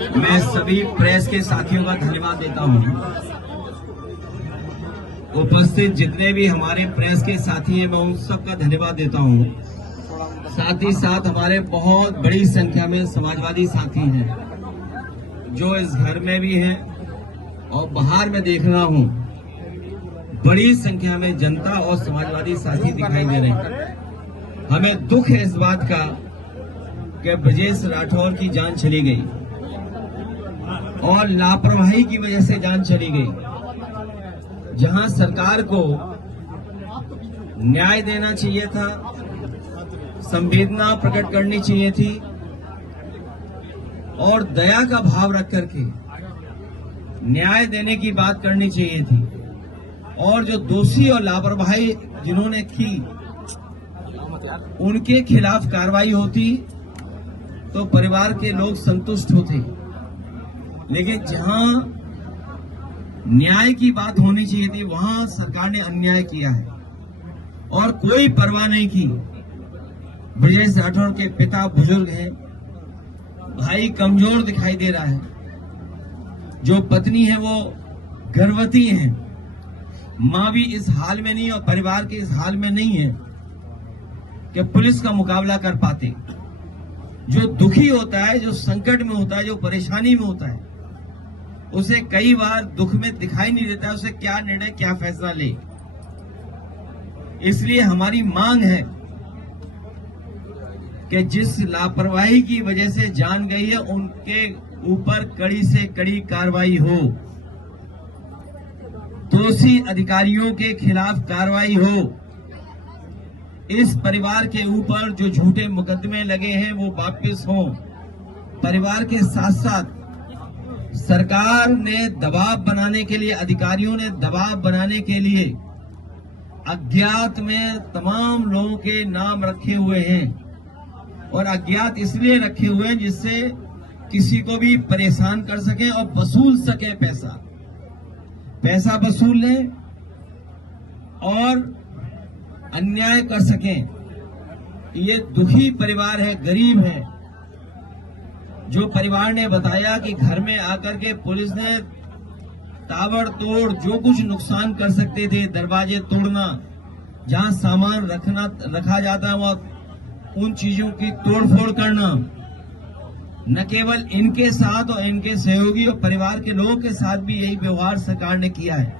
मैं सभी प्रेस के साथियों का धन्यवाद देता हूं। उपस्थित जितने भी हमारे प्रेस के साथी हैं, मैं उन सबका धन्यवाद देता हूं। साथ ही साथ हमारे बहुत बड़ी संख्या में समाजवादी साथी हैं जो इस घर में भी हैं और बाहर में देख रहा हूं बड़ी संख्या में जनता और समाजवादी साथी दिखाई दे रहे हैं। हमें दुख है इस बात का कि ब्रजेश राठौर की जान चली गई और लापरवाही की वजह से जान चली गई। जहां सरकार को न्याय देना चाहिए था, संवेदना प्रकट करनी चाहिए थी और दया का भाव रख करके न्याय देने की बात करनी चाहिए थी, और जो दोषी और लापरवाही जिन्होंने की उनके खिलाफ कार्रवाई होती तो परिवार के लोग संतुष्ट होते। लेकिन जहां न्याय की बात होनी चाहिए थी वहां सरकार ने अन्याय किया है और कोई परवाह नहीं की। ब्रजेश राठौर के पिता बुजुर्ग हैं, भाई कमजोर दिखाई दे रहा है, जो पत्नी है वो गर्भवती है, मां भी इस हाल में नहीं और परिवार के इस हाल में नहीं है कि पुलिस का मुकाबला कर पाते। जो दुखी होता है, जो संकट में होता है, जो परेशानी में होता है, उसे कई बार दुख में दिखाई नहीं देता उसे क्या निर्णय क्या फैसला ले। इसलिए हमारी मांग है कि जिस लापरवाही की वजह से जान गई है उनके ऊपर कड़ी से कड़ी कार्रवाई हो, दोषी अधिकारियों के खिलाफ कार्रवाई हो, इस परिवार के ऊपर जो झूठे मुकदमे लगे हैं वो वापस हों। परिवार के साथ साथ सरकार ने दबाव बनाने के लिए, अधिकारियों ने दबाव बनाने के लिए अज्ञात में तमाम लोगों के नाम रखे हुए हैं और अज्ञात इसलिए रखे हुए हैं जिससे किसी को भी परेशान कर सके और वसूल सके, पैसा वसूल लें और अन्याय कर सकें। ये दुखी परिवार है, गरीब है। जो परिवार ने बताया कि घर में आकर के पुलिस ने ताबड़तोड़ जो कुछ नुकसान कर सकते थे, दरवाजे तोड़ना, जहां सामान रखा जाता है वहां उन चीजों की तोड़फोड़ करना, न केवल इनके साथ और इनके सहयोगी और परिवार के लोगों के साथ भी यही व्यवहार सरकार ने किया है।